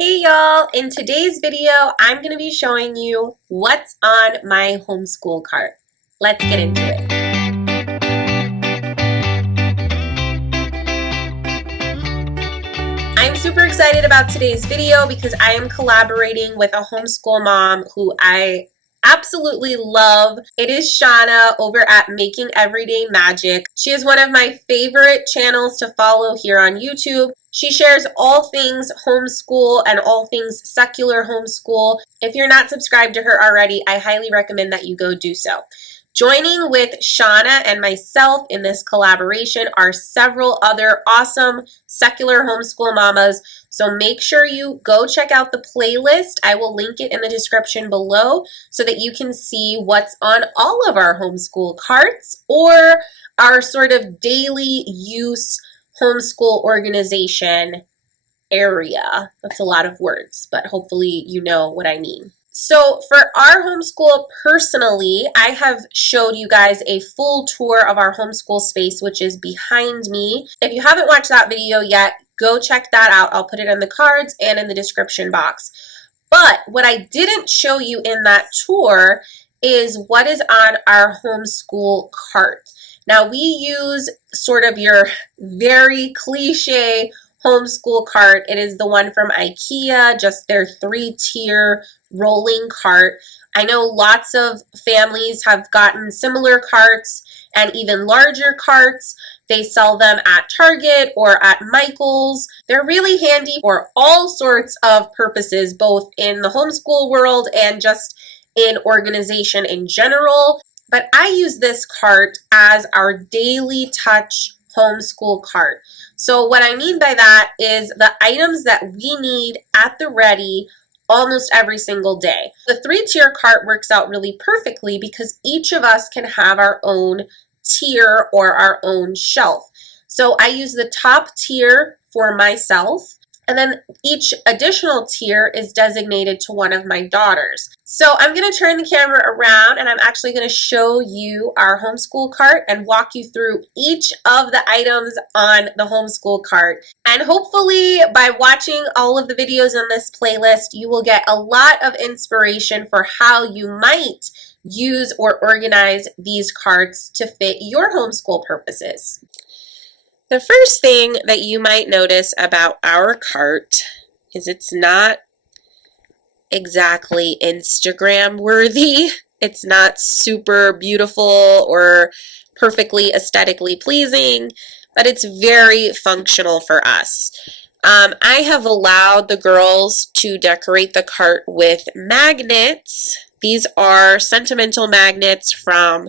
Hey y'all, in today's video, I'm going to be showing you what's on my homeschool cart. Let's get into it. I'm super excited about today's video because I am collaborating with a homeschool mom who I absolutely love. It is Shauna over at Making Everyday Magic. She is one of my favorite channels to follow here on YouTube. She shares all things homeschool and all things secular homeschool. If you're not subscribed to her already, I highly recommend that you go do so. Joining with Shauna and myself in this collaboration are several other awesome secular homeschool mamas. So make sure you go check out the playlist. I will link it in the description below so that you can see what's on all of our homeschool carts or our sort of daily use homeschool organization area. That's a lot of words, but hopefully you know what I mean. So for our homeschool personally, I have showed you guys a full tour of our homeschool space, which is behind me. If you haven't watched that video yet, go check that out. I'll put it in the cards and in the description box. But what I didn't show you in that tour is what is on our homeschool cart. Now we use sort of your very cliche homeschool cart. It is the one from IKEA, just their 3-tier rolling cart. I know lots of families have gotten similar carts and even larger carts. They sell them at Target or at Michael's. They're really handy for all sorts of purposes, both in the homeschool world and just in organization in general. But I use this cart as our daily touch homeschool cart. So what I mean by that is the items that we need at the ready almost every single day. The 3-tier cart works out really perfectly because each of us can have our own tier or our own shelf. So I use the top tier for myself, and then each additional tier is designated to one of my daughters. So I'm going to turn the camera around and I'm actually going to show you our homeschool cart and walk you through each of the items on the homeschool cart. And hopefully by watching all of the videos in this playlist, you will get a lot of inspiration for how you might use or organize these carts to fit your homeschool purposes. The first thing that you might notice about our cart is it's not exactly Instagram worthy. It's not super beautiful or perfectly aesthetically pleasing, but it's very functional for us. I have allowed the girls to decorate the cart with magnets. These are sentimental magnets from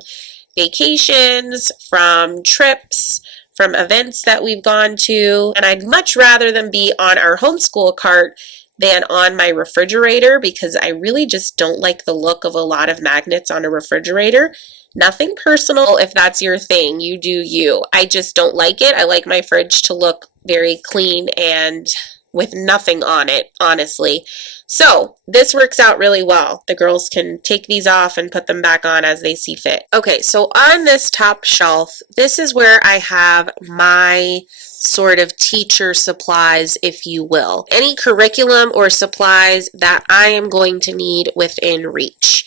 vacations, from trips, from events that we've gone to, and I'd much rather them be on our homeschool cart than on my refrigerator because I really just don't like the look of a lot of magnets on a refrigerator. Nothing personal if that's your thing, you do you. I just don't like it. I like my fridge to look very clean and with nothing on it, honestly. So this works out really well. The girls can take these off and put them back on as they see fit. Okay, so on this top shelf, this is where I have my sort of teacher supplies, if you will. Any curriculum or supplies that I am going to need within reach.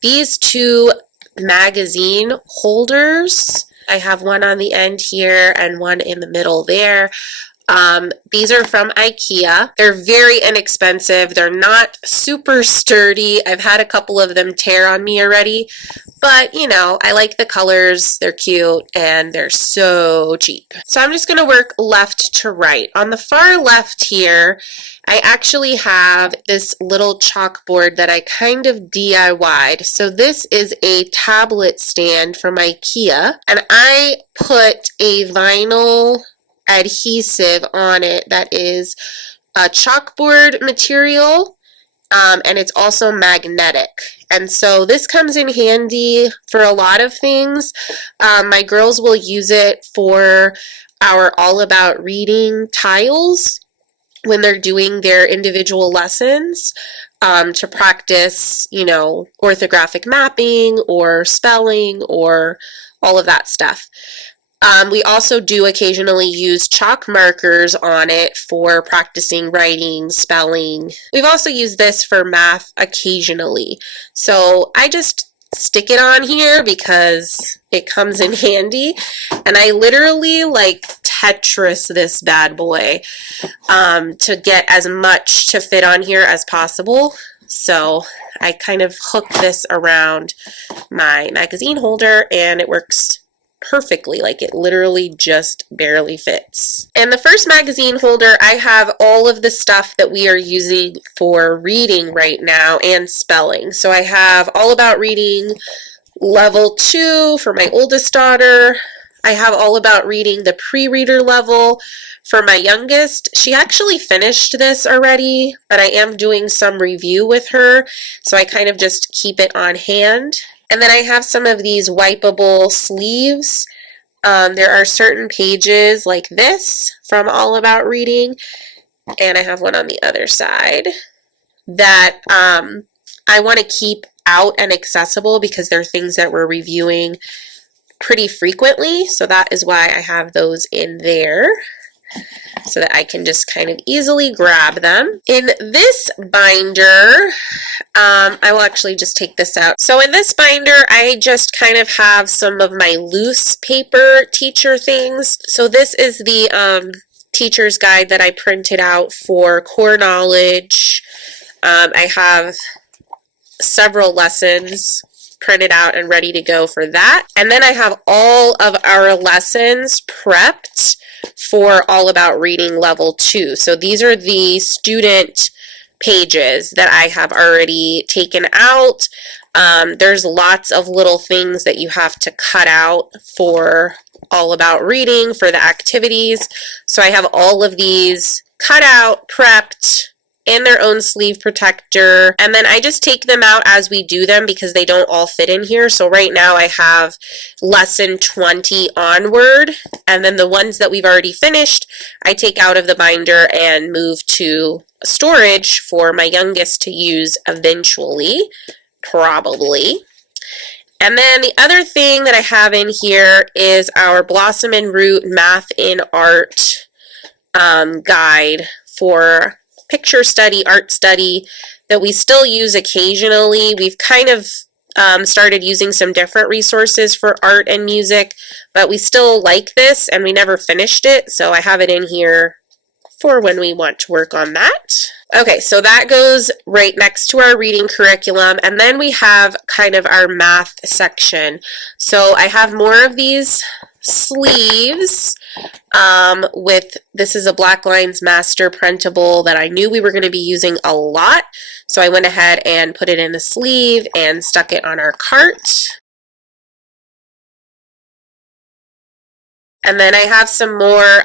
These 2 magazine holders, I have one on the end here and one in the middle there. These are from IKEA. They're very inexpensive. They're not super sturdy. I've had a couple of them tear on me already, but you know, I like the colors. They're cute and they're so cheap. So I'm just going to work left to right. On the far left here, I actually have this little chalkboard that I kind of DIY'd. So this is a tablet stand from IKEA, and I put a vinyl adhesive on it that is a chalkboard material, and it's also magnetic. And so this comes in handy for a lot of things. My girls will use it for our All About Reading tiles when they're doing their individual lessons, to practice, you know, orthographic mapping or spelling or all of that stuff. We also do occasionally use chalk markers on it for practicing writing, spelling. We've also used this for math occasionally. So I just stick it on here because it comes in handy. And I literally like Tetris this bad boy to get as much to fit on here as possible. So I kind of hook this around my magazine holder and it works perfectly. Like it literally just barely fits. And the first magazine holder, I have all of the stuff that we are using for reading right now and spelling. So I have All About Reading level 2 for my oldest daughter. I have All About Reading the pre-reader level for my youngest. She actually finished this already, but I am doing some review with her, so I kind of just keep it on hand. And then I have some of these wipeable sleeves. There are certain pages like this from All About Reading, and I have one on the other side that I want to keep out and accessible because they're things that we're reviewing pretty frequently, so that is why I have those in there, so that I can just kind of easily grab them. In this binder, I will actually just take this out. So in this binder, I just kind of have some of my loose paper teacher things. So this is the teacher's guide that I printed out for core knowledge. I have several lessons printed out and ready to go for that. And then I have all of our lessons prepped for All About Reading level 2. So these are the student pages that I have already taken out. There's lots of little things that you have to cut out for All About Reading for the activities. So I have all of these cut out, prepped, in their own sleeve protector, and then I just take them out as we do them because they don't all fit in here. So right now I have lesson 20 onward, and then the ones that we've already finished I take out of the binder and move to storage for my youngest to use eventually, probably. And then the other thing that I have in here is our Blossom and Root Math in Art guide for picture study, art study, that we still use occasionally. We've kind of started using some different resources for art and music, but we still like this and we never finished it, so I have it in here for when we want to work on that. Okay, so that goes right next to our reading curriculum, and then we have kind of our math section. So I have more of these sleeves this is a Black Lines Master printable that I knew we were going to be using a lot, so I went ahead and put it in a sleeve and stuck it on our cart. And then I have some more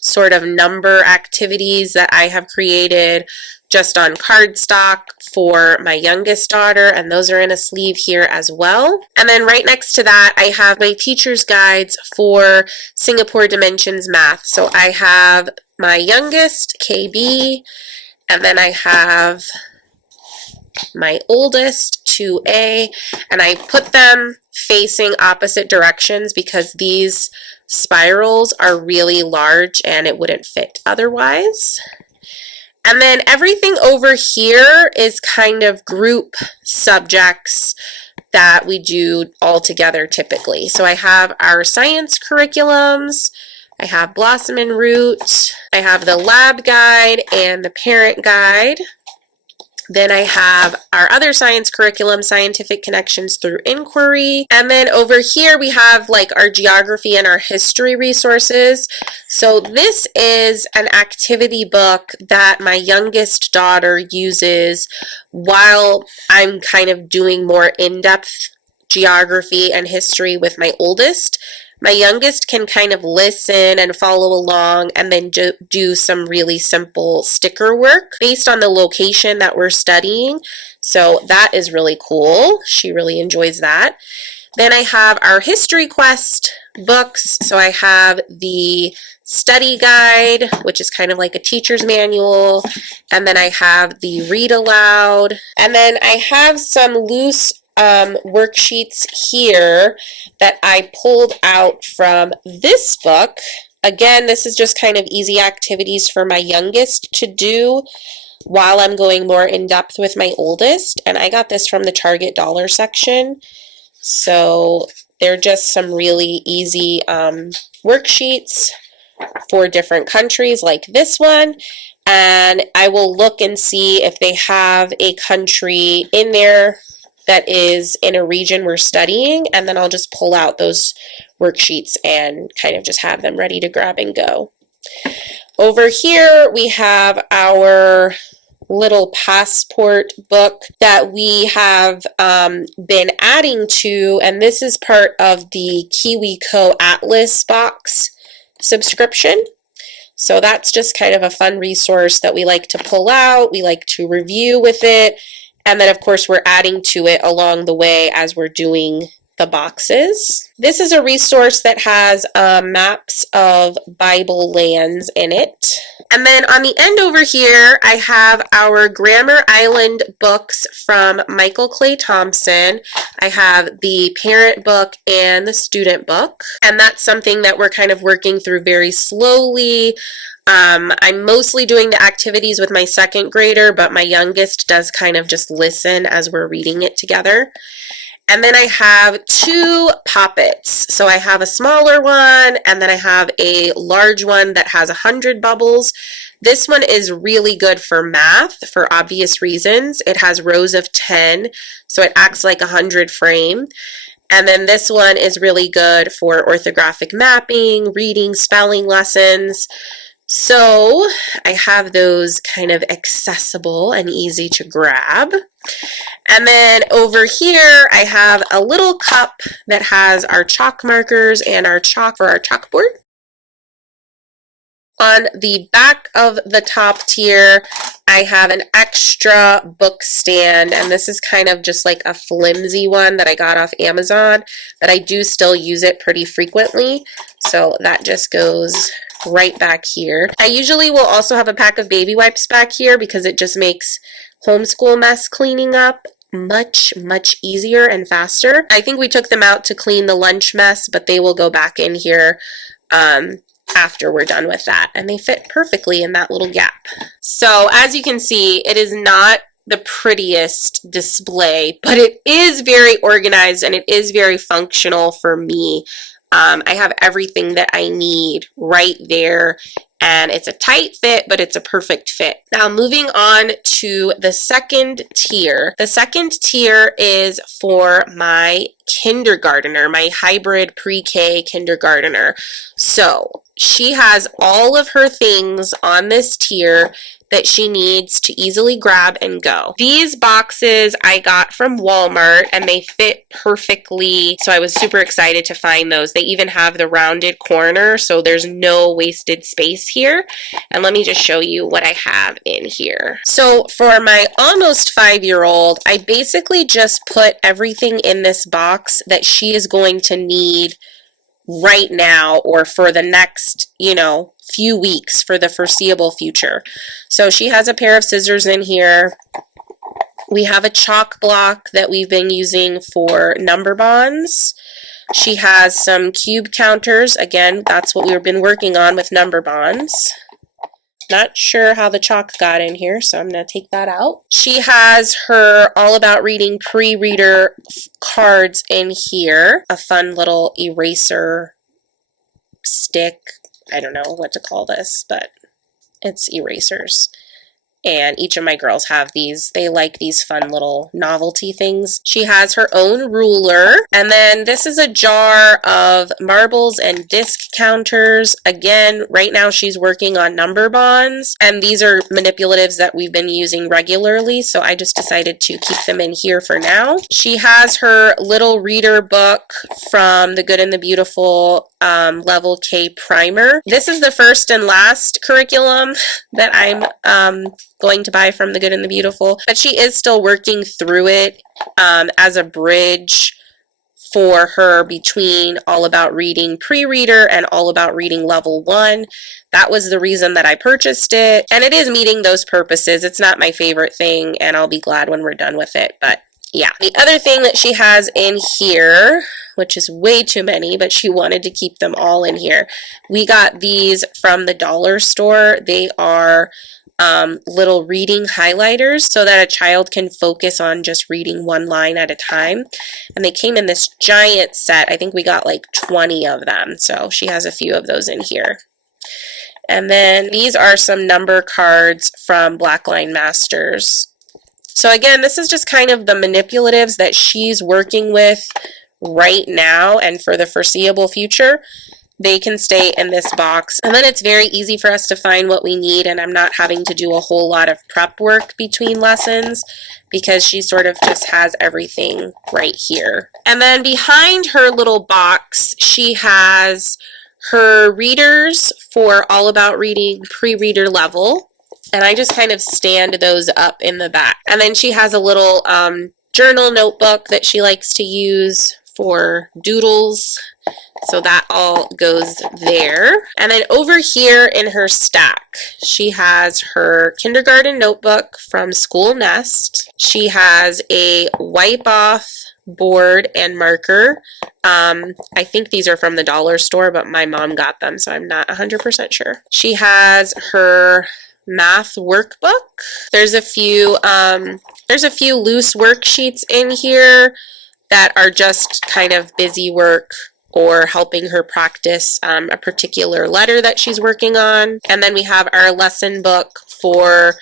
sort of number activities that I have created just on cardstock for my youngest daughter, and those are in a sleeve here as well. And then right next to that, I have my teacher's guides for Singapore Dimensions Math. So I have my youngest, KB, and then I have my oldest, 2A, and I put them facing opposite directions because these spirals are really large and it wouldn't fit otherwise. And then everything over here is kind of group subjects that we do all together typically. So I have our science curriculums, I have Blossom and Root, I have the lab guide and the parent guide. Then I have our other science curriculum, Scientific Connections Through Inquiry. And then over here we have like our geography and our history resources. So this is an activity book that my youngest daughter uses while I'm kind of doing more in-depth geography and history with my oldest. My youngest can kind of listen and follow along and then do some really simple sticker work based on the location that we're studying. So that is really cool. She really enjoys that. Then I have our History Quest books. So I have the study guide, which is kind of like a teacher's manual. And then I have the read aloud. And then I have some loose worksheets here that I pulled out from this book. Again, this is just kind of easy activities for my youngest to do while I'm going more in depth with my oldest. And I got this from the Target dollar section. So they're just some really easy worksheets for different countries like this one. And I will look and see if they have a country in there that is in a region we're studying, and then I'll just pull out those worksheets and kind of just have them ready to grab and go. Over here we have our little passport book that we have been adding to, and this is part of the KiwiCo Atlas box subscription. So that's just kind of a fun resource that we like to pull out, we like to review with it, and then of course we're adding to it along the way as we're doing the boxes. This is a resource that has maps of Bible lands in it. And then on the end over here, I have our Grammar Island books from Michael Clay Thompson. I have the parent book and the student book. And that's something that we're kind of working through very slowly. I'm mostly doing the activities with my second grader, but my youngest does kind of just listen as we're reading it together. And then I have two poppets. So I have a smaller one, and then I have a large one that has 100 bubbles. This one is really good for math for obvious reasons. It has rows of 10, so it acts like a 100 frame. And then this one is really good for orthographic mapping, reading, spelling lessons. So I have those kind of accessible and easy to grab. And then over here, I have a little cup that has our chalk markers and our chalk for our chalkboard. On the back of the top tier, I have an extra book stand, and this is kind of just like a flimsy one that I got off Amazon, but I do still use it pretty frequently, so that just goes right back here. I usually will also have a pack of baby wipes back here because it just makes homeschool mess cleaning up much easier and faster. I think we took them out to clean the lunch mess, but they will go back in here after we're done with that, and they fit perfectly in that little gap. So as you can see, it is not the prettiest display, but it is very organized and it is very functional for me. I have everything that I need right there, and it's a tight fit, but it's a perfect fit. Now moving on to the second tier. The second tier is for my kindergartner, my hybrid pre-K kindergartner. So she has all of her things on this tier that she needs to easily grab and go. These boxes I got from Walmart, and they fit perfectly, so I was super excited to find those. They even have the rounded corner, so there's no wasted space here. And let me just show you what I have in here. So for my almost 5-year-old, I basically just put everything in this box that she is going to need right now or for the next, few weeks, for the foreseeable future. So she has a pair of scissors in here. We have a chalk block that we've been using for number bonds. She has some cube counters. Again, that's what we've been working on with number bonds. Not sure how the chalk got in here, so I'm going to take that out. She has her All About Reading pre-reader cards in here. A fun little eraser stick. I don't know what to call this, but it's erasers. And each of my girls have these. They like these fun little novelty things. She has her own ruler. And then this is a jar of marbles and disc counters. Again, right now she's working on number bonds. And these are manipulatives that we've been using regularly, so I just decided to keep them in here for now. She has her little reader book from The Good and the Beautiful Level K Primer. This is the first and last curriculum that I'm going to buy from The Good and the Beautiful, but she is still working through it as a bridge for her between All About Reading Pre-Reader and All About Reading Level 1. That was the reason that I purchased it, and it is meeting those purposes. It's not my favorite thing, and I'll be glad when we're done with it, but Yeah, the other thing that she has in here, which is way too many, but she wanted to keep them all in here. We got these from the dollar store. They are little reading highlighters so that a child can focus on just reading one line at a time. And they came in this giant set. I think we got like 20 of them. So she has a few of those in here. And then these are some number cards from Blackline Masters. So again, this is just kind of the manipulatives that she's working with right now and for the foreseeable future. They can stay in this box, and then it's very easy for us to find what we need, and I'm not having to do a whole lot of prep work between lessons because she sort of just has everything right here. And then behind her little box, she has her readers for All About Reading pre-reader level, and I just kind of stand those up in the back. And then she has a little journal notebook that she likes to use for doodles. So that all goes there. And then over here in her stack, she has her kindergarten notebook from School Nest. She has a wipe off board and marker. I think these are from the dollar store, but my mom got them, so I'm not 100% sure. She has her math workbook. There's a few loose worksheets in here that are just kind of busy work or helping her practice a particular letter that she's working on. And then we have our lesson book for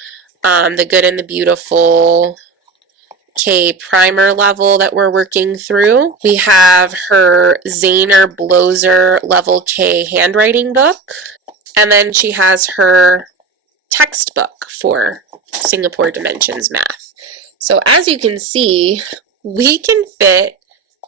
the Good and the Beautiful K primer level that we're working through. We have her Zahner Bloser level K handwriting book. And then she has her textbook for Singapore Dimensions Math. So as you can see, we can fit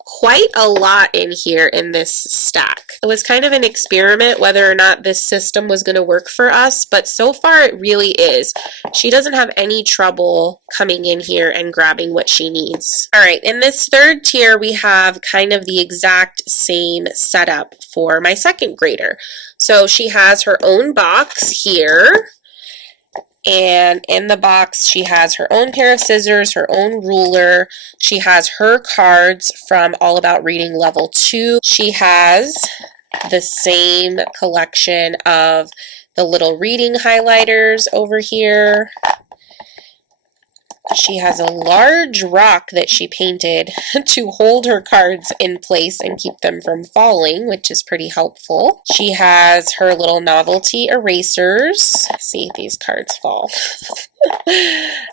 quite a lot in here in this stack. It was kind of an experiment whether or not this system was going to work for us, but so far it really is. She doesn't have any trouble coming in here and grabbing what she needs. All right, in this third tier, we have kind of the exact same setup for my second grader. So she has her own box here. And in the box, she has her own pair of scissors, her own ruler. She has her cards from All About Reading Level 2. She has the same collection of the little reading highlighters over here. She has a large rock that she painted to hold her cards in place and keep them from falling, which is pretty helpful. She has her little novelty erasers. See, these cards fall.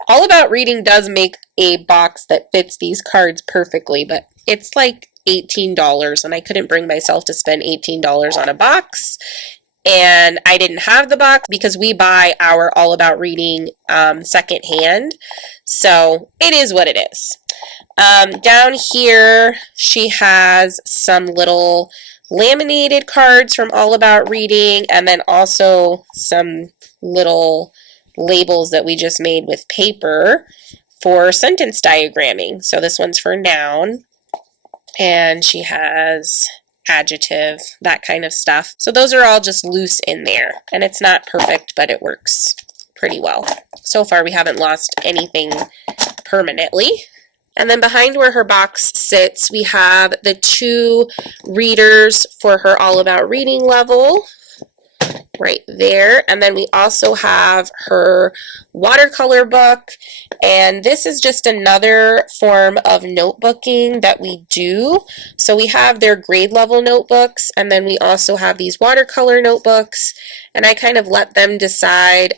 All About Reading does make a box that fits these cards perfectly, but it's like $18, and I couldn't bring myself to spend $18 on a box. And I didn't have the box because we buy our All About Reading secondhand. So it is what it is. Down here, she has some little laminated cards from All About Reading, and then also some little labels that we just made with paper for sentence diagramming. So this one's for noun, and she has adjective, that kind of stuff. So those are all just loose in there, and it's not perfect, but it works pretty well. So far, we haven't lost anything permanently. And then behind where her box sits, we have the two readers for her All About Reading level right there. And then we also have her watercolor book. And this is just another form of notebooking that we do. So we have their grade level notebooks, and then we also have these watercolor notebooks. And I kind of let them decide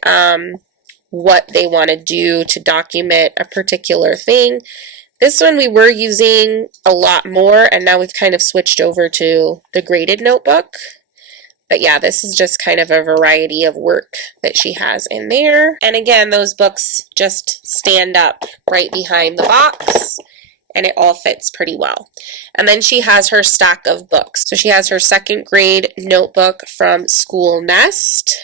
what they want to do to document a particular thing. This one we were using a lot more, and now we've kind of switched over to the graded notebook. But yeah, this is just kind of a variety of work that she has in there. And again, those books just stand up right behind the box, and it all fits pretty well. And then she has her stack of books. So she has her second grade notebook from School Nest.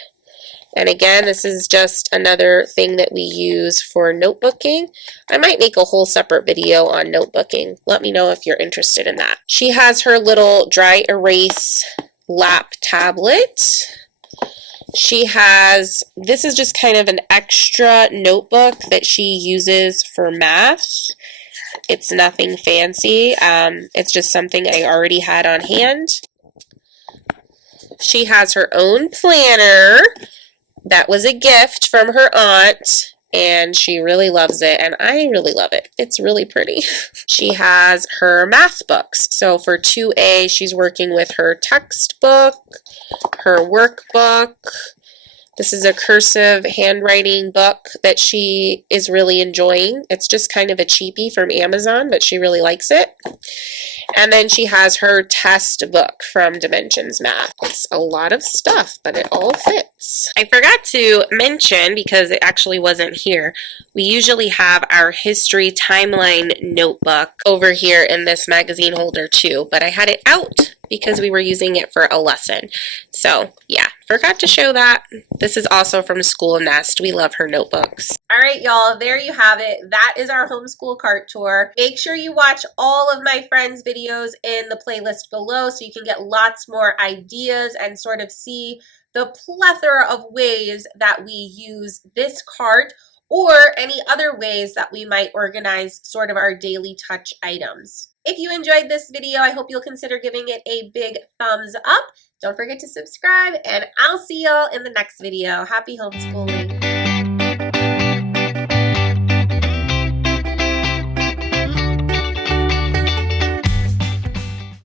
And again, this is just another thing that we use for notebooking. I might make a whole separate video on notebooking. Let me know if you're interested in that. She has her little dry erase lap tablet. She has, this is just kind of an extra notebook that she uses for math. It's nothing fancy. It's just something I already had on hand. She has her own planner. That was a gift from her aunt, and she really loves it, and I really love it. It's really pretty. She has her math books. So for 2A, she's working with her textbook, her workbook. This is a cursive handwriting book that she is really enjoying. It's just kind of a cheapie from Amazon, but she really likes it. And then she has her test book from Dimensions Math. It's a lot of stuff, but it all fits. I forgot to mention, because it actually wasn't here, we usually have our history timeline notebook over here in this magazine holder too, but I had it out because we were using it for a lesson. So yeah, forgot to show that. This is also from School Nest. We love her notebooks. All right, y'all, there you have it. That is our homeschool cart tour. Make sure you watch all of my friends' videos in the playlist below so you can get lots more ideas and sort of see the plethora of ways that we use this cart, or any other ways that we might organize sort of our daily touch items. If you enjoyed this video, I hope you'll consider giving it a big thumbs up. Don't forget to subscribe, and I'll see y'all in the next video. Happy homeschooling.